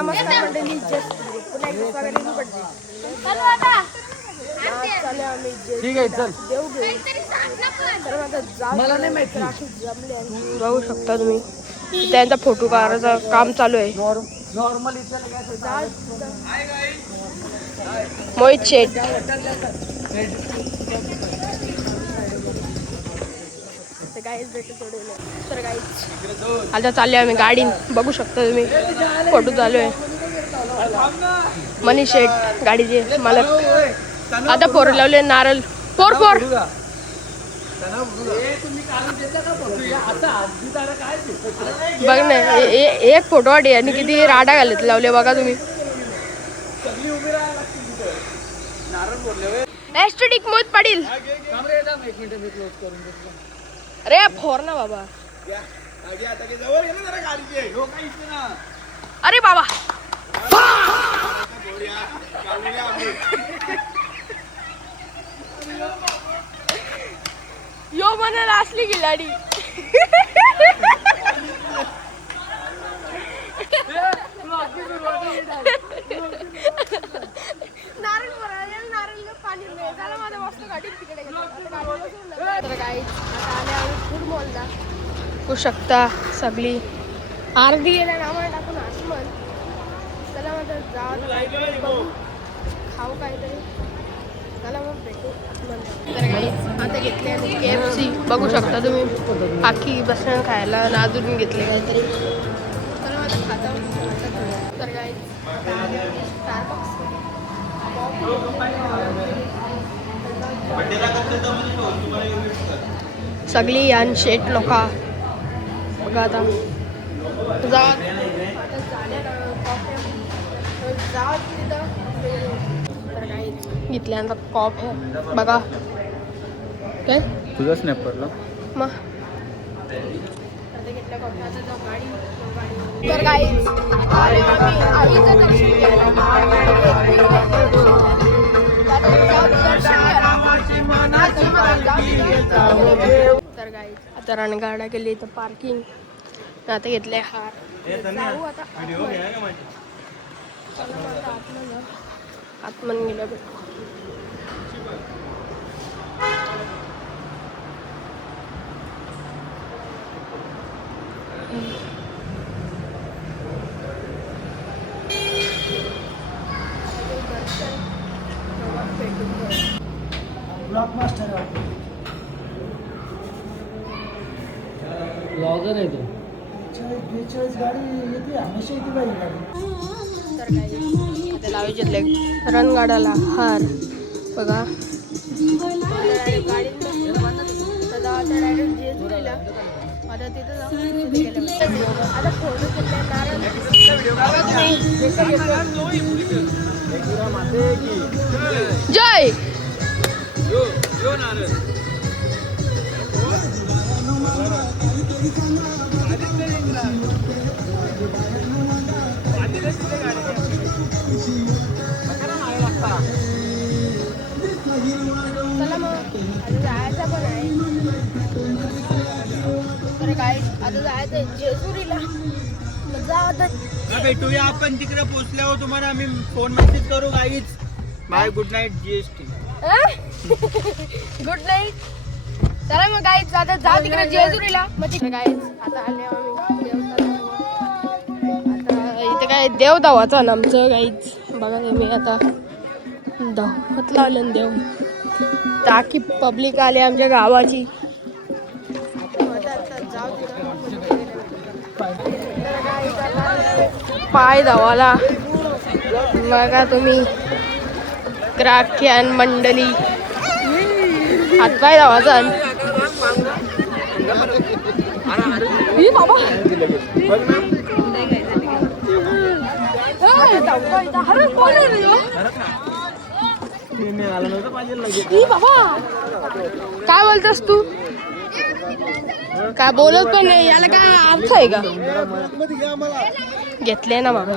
नमस्कार मंडळी, जस्ट पुन्हा एकदा स्वागत आहे तुमचं. चला आम्ही ठीक आहे चल. देव घेऊ तर आता मला नाही माहिती जमले आणि बघू शकता तुम्ही त्यांचा फोटो काढायचं काम चालू आहे. नॉर्मल मोहित शेठ तर गाईच आता चालले आम्ही गाडी बघू शकता तुम्ही फोटो चालू आहे. मनीष शेठ गाडीचे मालक आता फोर लावले नारळ फोर फोर बघ ना एक फोटो वाटे आणि किती राडा घालत लावले बघा तुम्ही. एस्टेटिक मोहित पाटील अरे फोर ना बाबा अरे बाबा यो म्हणाला असली खिलाडी नारळ पाणी झालं माझ्या मस्त गाडीत तिकडे तर काही फूड मॉलला होऊ शकता सगळी अर्धी गेल्या नावाला टाकून आसमन चला मग जाऊ खाऊ काहीतरी चला मग भेटू तर काही आता घेतले आणि KFC बघू शकता तुम्ही आखी बसणं खायला नाजून घेतले काहीतरी चला माझं खाता तर काही सगळी आणि शेट लोका बघा आता घेतल्यानंतर कॉफ आहे बघा काय तुझा स्नॅप पडला मग तर गाईज आईचं दर्शन घ्यायला तर गाईज आता रणगाडा गेली तर पार्किंग आता घेतले हार जाऊ आता आतमन गेलं ब्लॉगर आहे तो. तर काही लावायचे रणगाडाला हार बघा आता तिथं आता फोटो जय चला मग आता जायचं पण आहे तर काय आता जायचं जेजुरीला भेटूया आपण तिकडे पोहोचल्यावर तुम्हाला आम्ही फोन मेसेज करू गाईच. Bye good night GST good night. चला मग गाईच आता जाऊ तिकडे जेजुरीला मग तिकडे गाईच आता आले आम्ही आता इथे काय देव धावाचा ना आमचं गाईच बघा तुम्ही आता धावत लावले देव ताकी पब्लिक आले आमच्या गावाची पाय धावाला बघा तुम्ही ग्राहक मंडळी हातपाय धावाचा बाबा काय बोलतोस तू काय बोलत पण नाही याला काय अर्थ आहे का घेतले ना बाबा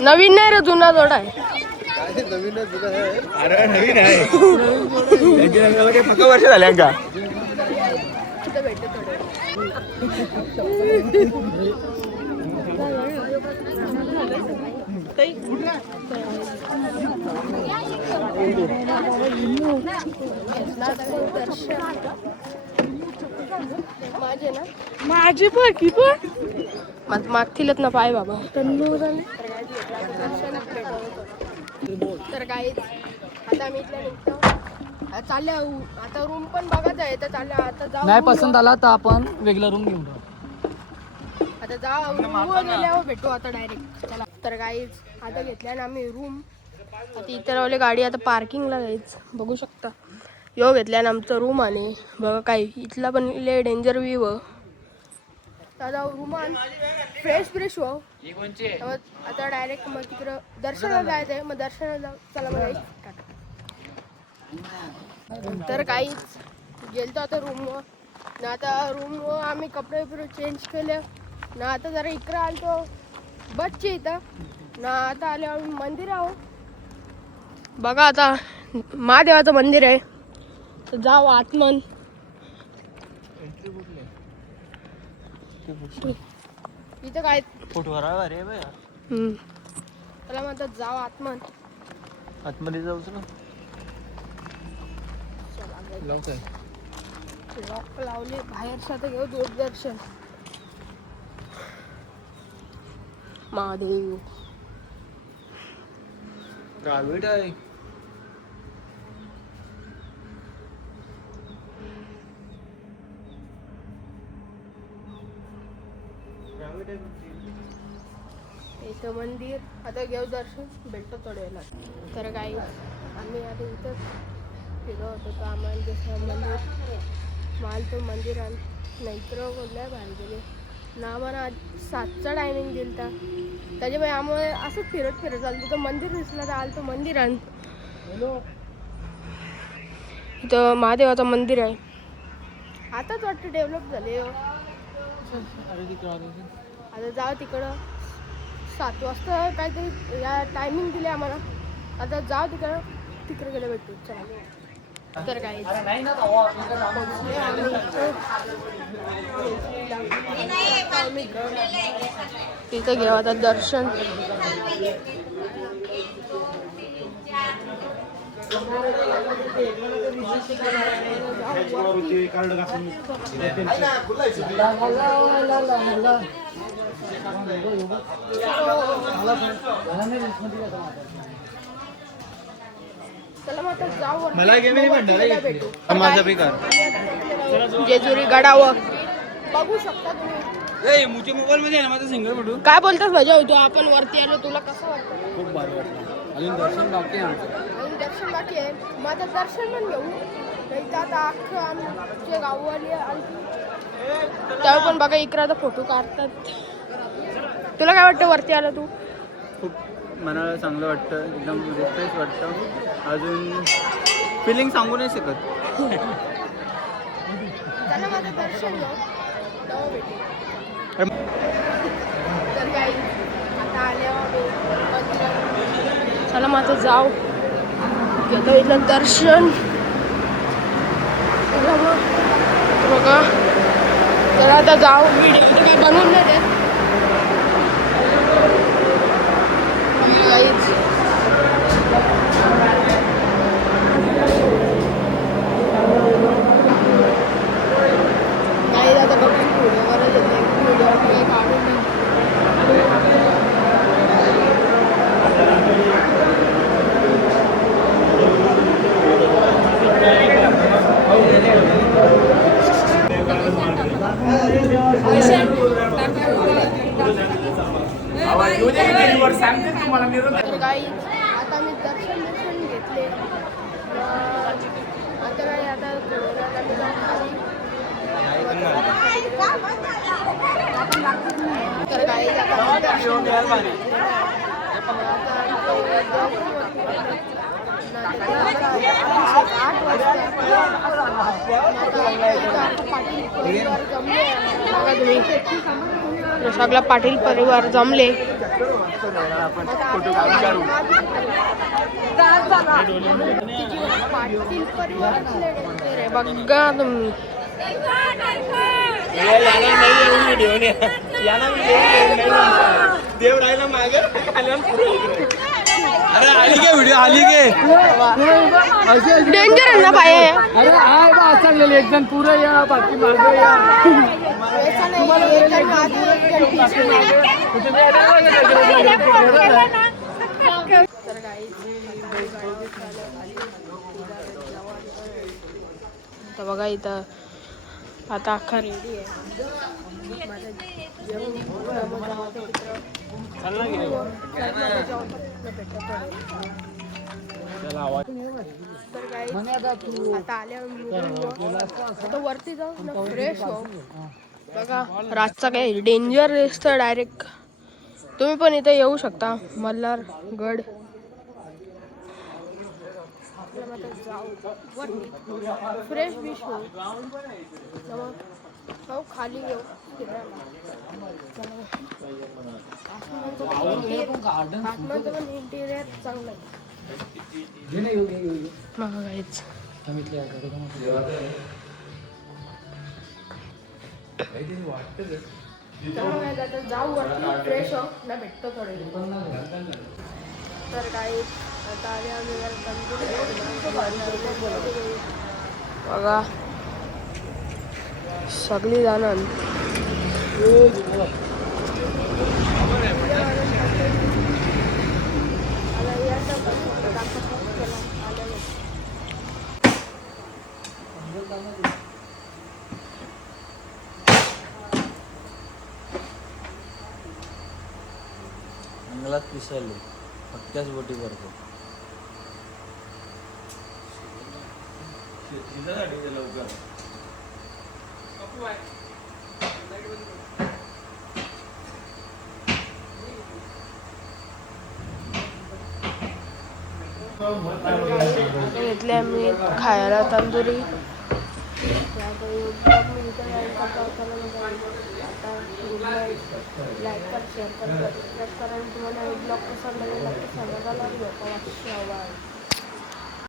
नवीन नाही रे जुना जोडा आहे अरे नवीन आहे वर्ष झाल्या का माझे ना माझे पण मागतीलच ना पाय बाबा तर काय आता मी इथल्या निघतो चालल्या आता रूम पण बघत आहे तर चालल्या आता जाऊ नाही पसंत आला तर आपण वेगळा रूम घेऊन जाऊ. आता जाऊ रूमवर गेल्यावर भेटू आता डायरेक्ट चला तर गाईज आता घेतल्या ना आम्ही रूम आता इतर वाले गाडी आता पार्किंगला जायच बघू शकता यो घेतल्या ना आमचं रूम आणि बघा काय इथला पण लय डेंजर व्ह्यू दादा रूमान फ्रेश हो आता डायरेक्ट मग तिकडं दर्शनाला जायचं आहे मग दर्शनाला चला मग तर काहीच गेलतो आता रूमवर ना आता रूमवर आम्ही कपडे बिपडे चेंज केले ना आता जरा इकडं आलतो बसचे इथं ना आता आल्यावर मंदिर आहो बघा आता महादेवाचं मंदिर आहे तर जाऊ आतमन इथं काय त्याला म्हणतात जाऊ आतमन आतमध्ये जाऊच ना लॉक लावले बाहेरचं आता घेऊ दूरदर्शन महादेव प्रायव्हेट आहे इथं मंदिर आता घेऊ दर्शन भेटतो थोड्या वेळेला तर काही आम्ही आता इथंच फिरत होतो तर आम्हाला जसं मंदिर माल तो मंदिरात नाहीतर बोलल्या भारी गेले ना आम्हाला 7चा टायमिंग दिलता त्याच्यामुळे आम्हाला असंच फिरत आलं तिथं मंदिर दिसलं तर आलं तो मंदिरात इथं महादेवाचं मंदिर आहे आताच वाटतं डेव्हलप झाले आता जाऊ तिकडं 7 वाजता काहीतरी या टायमिंग दिले आम्हाला आता जाऊ तिकडे गेलं भेटू चला तर काय तिथं घेऊ आता दर्शन मला गेम नाही म्हणणार माझा बेकार जेजुरी गडावर बघू शकता तुम्ही मुझे मोबाईल मध्ये आहे ना माझा सिंगल भेटू काय बोलतास मजा होतो आपण वरती आलो तुला कसं वाटतं खूप भारी वाटलं अजून दर्शन बाकी आहे आमचं आणि दर्शन बाकी आहे मग आता दर्शन पण घेऊ नाही तर आता अख्खं आमचे गाववाली त्यावेळी पण बघा इकडे फोटो काढतात तुला काय वाटतं वरती आलं तू खूप मनाला चांगलं वाटतं एकदम रिफ्रेश वाटतं अजून फिलिंग सांगू नाही शकत त्यांना माझं दर्शन घेऊ तेव्हा भेटेल तर काही आता आल्यावर चला माझं जाऊ घेतो इथलं दर्शन चला मग बघा चला आता जाऊ व्हिडिओ तर काही बनवून नाही देत काहीच नाही आता बघू व्हिडिओ करायचं व्हिडिओ काही काढून नाही तर काही आता मी दर्शन घेतले आता काय आता तर काही आता दर्शन 8 वाजता सगळा पाटील परिवार जमले पाटील परिवार बघा तुम्ही देव राहिला मागे अरे आली के व्हिडिओ आली के डेंजर आहे ना पाय अरे हाय बा चाललेले एक जण पुरं या बाकी मागे या तर बघा इथं आता अख्खा रेडी आहे तर काही आता आल्यावर आता वरती जाऊ ना फ्रेश हो बघा रातचा काही डेंजर दिसतं डायरेक्ट तुम्ही पण इथे येऊ शकता मल्हार गड फ्रेश बीच हो जाऊ खाली येऊ आतमध्ये पण इंटिरियर चांगलं आहे जाऊ वरती फ्रेश हो ना भेटतो थोडे तर काही आता बघा सगळी जाणार अंगलात पिसरले पक्क्याच बोटी करतो घेतले आम्ही खायला तंदुरी लाईक कर शेअर कर सबस्क्राईब करा आणि तुम्हाला ब्लॉग कसा लागेल सांगा